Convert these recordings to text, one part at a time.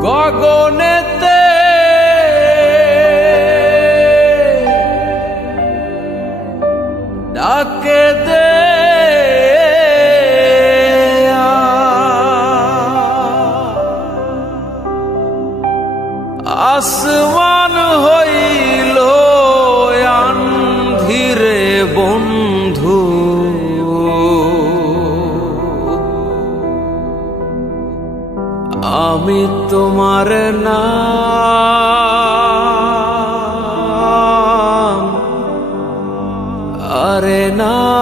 Gorgone. আমি তোমার নাম। আরে নাম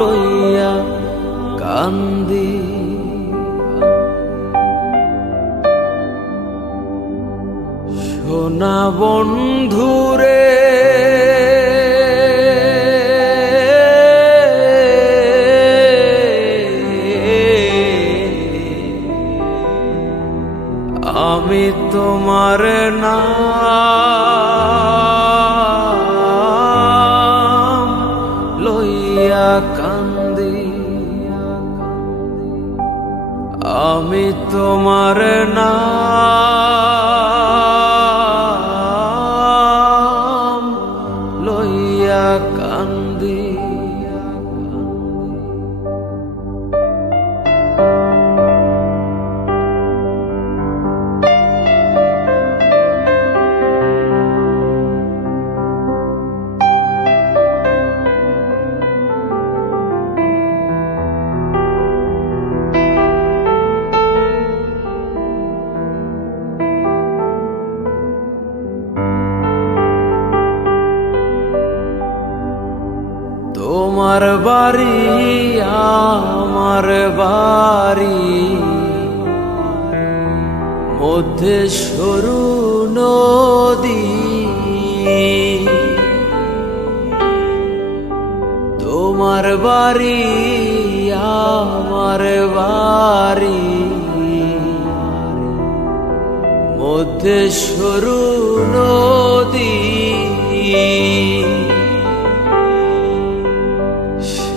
লইয়া কান্দি। সোনা বন্ধুরে আমি তোমার তোমার বাড়ি আমার বাড়ি। মধ্যে সরু নদী। তোমার বাড়ি আমার বাড়ি। মধ্যে সরু নদী।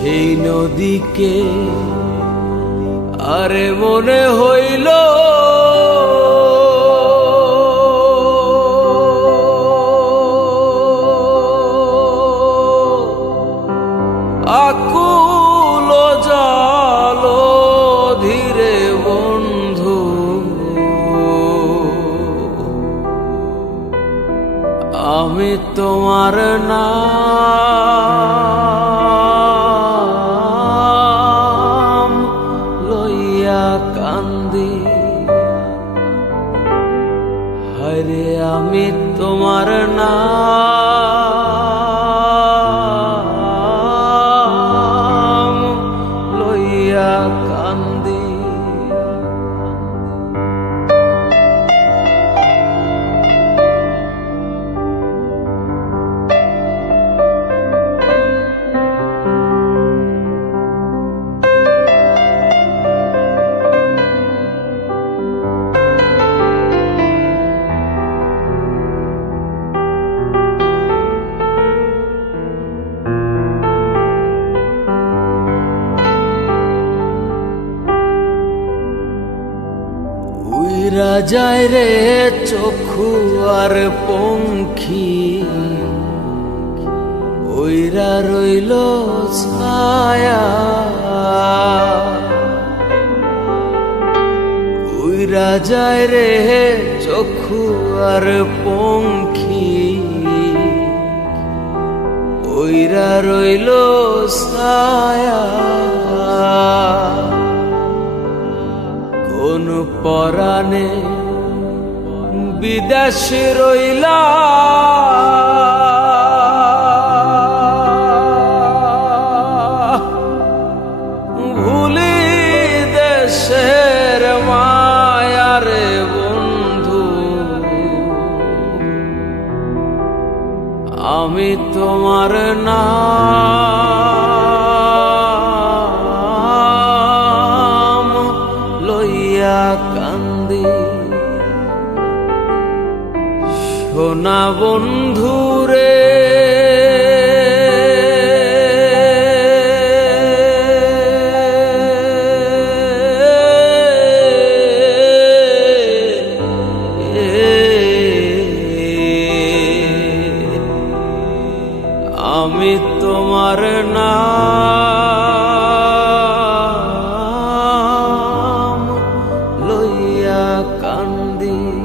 সেই নদীকে আরে মনে হইল আকুল জল ধীরে বন্ধু। আমি তোমার নাম যায় রে চক্ষু আর পঙ্খী। ওইরা রইল ছায়া। উইরা যায় রে চক্ষু আর পঙ্খী। ওইরা রইল ছায়া। কোন পরাণে বিদেশ রইলা। ভুলি দেশের মায়ারে বন্ধু। আমি তোমার নাম শোনা বন্ধুরে। আমি তোমার না লইয়া কান্দি।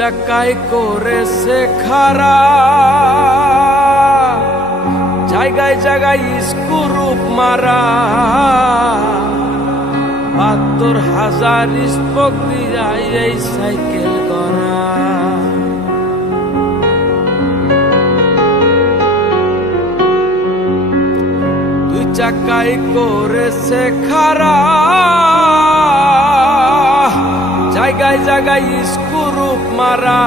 চাকায় করেছে খারা জায়গায় জায়গায় স্কুরুপ মারা। বাহাত্তর হাজার স্পক দিয়া এই সাইকেল করা দুই চাকায় করেছে খারা জায়গায় জায়গায় স্কুরুপ মারা।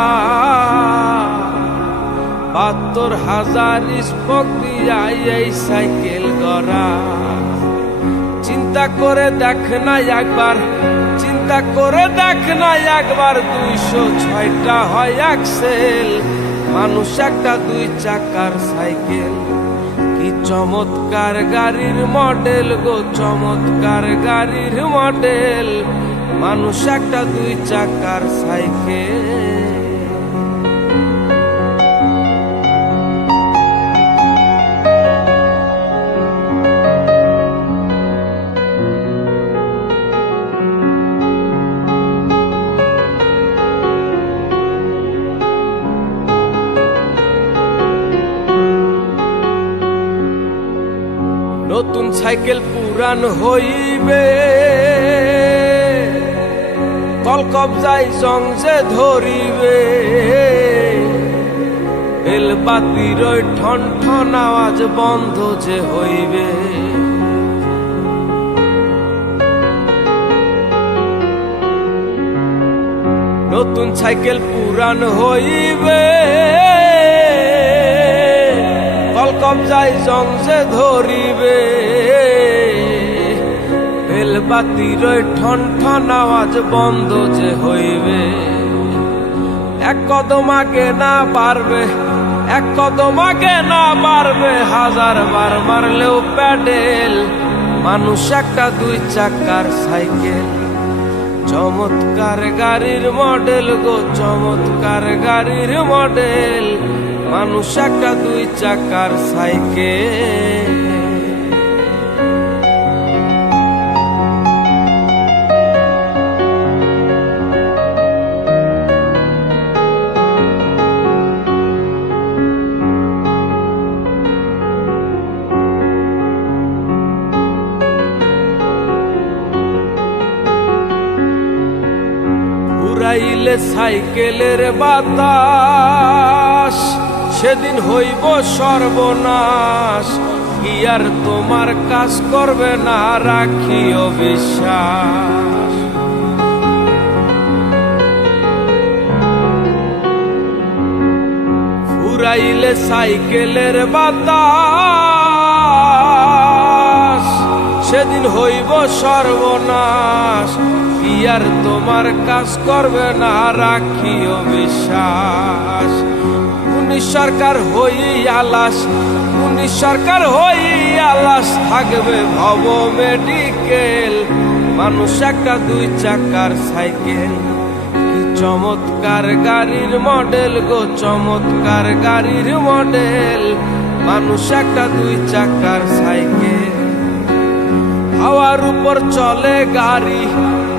বাহাত্তর হাজার এই সাইকেল গড়া। চিন্তা করে দেখ না একবার, চিন্তা করে দেখ না একবার, দুইশো ছয়টা হয় অ্যাক্সেল মানুষ একটা দুই চাকার সাইকেল। কি চমৎকার গাড়ির মডেল গো, চমৎকার গাড়ির মডেল মানুষ একটা দুই চাকার সাইকেল। নতুন সাইকেল পুরান হইবে। কবজাই সঙ্গে ধরিবে। এল বাতির ঠন ঠন আওয়াজ বন্ধ যে হইবে। নতুন সাইকেল পুরান হইবে। কল কবজায় জংসে ধরিবে। বাতির ঠন ঠন আওয়াজ বন্ধ যে হইবে। এক কদম আগে না পারবে, এক কদম আগে না পারবে, হাজার বার মারলেও প্যাডেল। মানুষ একটা দুই চাকার সাইকেল। চমৎকার গাড়ির মডেল গো, চমৎকার গাড়ির মডেল। মানুষ একটা দুই চাকার সাইকেল। সাইকেলের বাতাস, সেদিন হইব সর্বনাশ। গিয়ার তোমার কাজ করবে না, রাখিও বিশ্বাস। ফুরাইলে সাইকেলের বাতাস, সেদিন হইব সর্বনাশ। কি আর তোমার কাজ করবে না? রাখিও বিশ্বাস। উনিশ সরকার হই আলাস উনিশ সরকার হই আলাস। থাকবে ভব মেডিকেল, মানুষ একটা দুই চাকার সাইকেল। চমৎকার গাড়ির মডেল গো, চমৎকার গাড়ির মডেল। মানুষ একটা দুই চাকার সাইকেল। হাওয়ার উপর চলে গাড়ি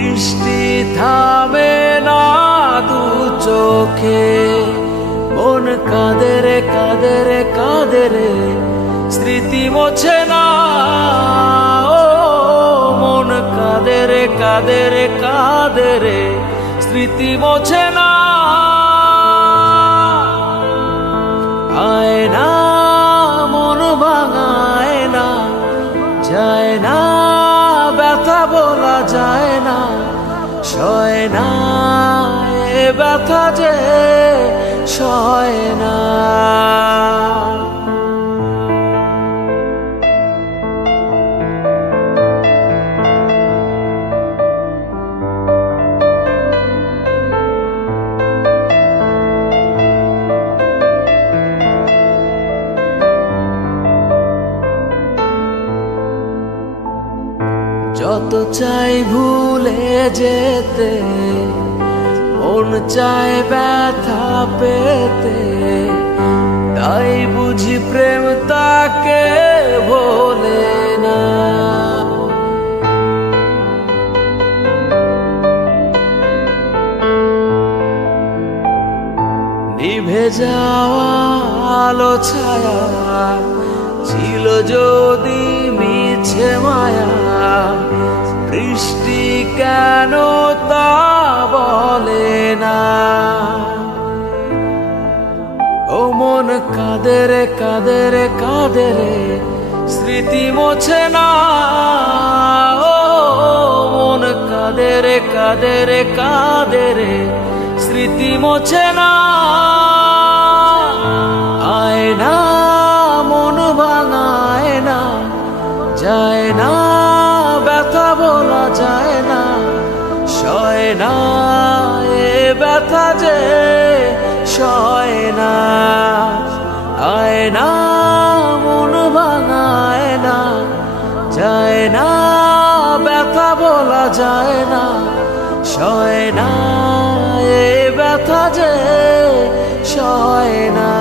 বৃষ্টি থামে না দু চোখে। মন কাদের কাদের কাদের, স্মৃতি মোছে না। ও, মন কাদের কাদের কাদের, স্মৃতি মোছে না। যায় না সয় না এ ব্যথা যে সয় না। तुझी प्रेम মন কাদের কাদের কাদের স্মৃতি মোছে না। ও, মন কাদের কাদের কাদের স্মৃতি মোছে না। আয় না, মন ভাঙায় না, যায় না, ব্যথা বলা যায় না। সয় না ব্যথা যে সয় না। আয় না, মন ভাঙায় না যায় না, ব্যথা বলা যায় না, সয় না, এ ব্যথা যে সয় না।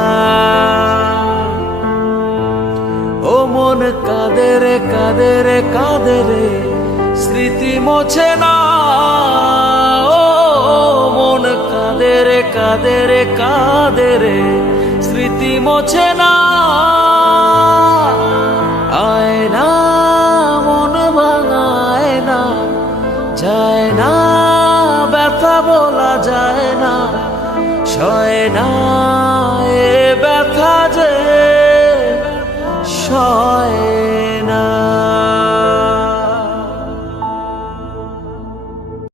ও মন কাদের কাদের কাদের, স্মৃতি মোছে না। ও মন কাদের কাদের কাদের, স্মৃতি মোছে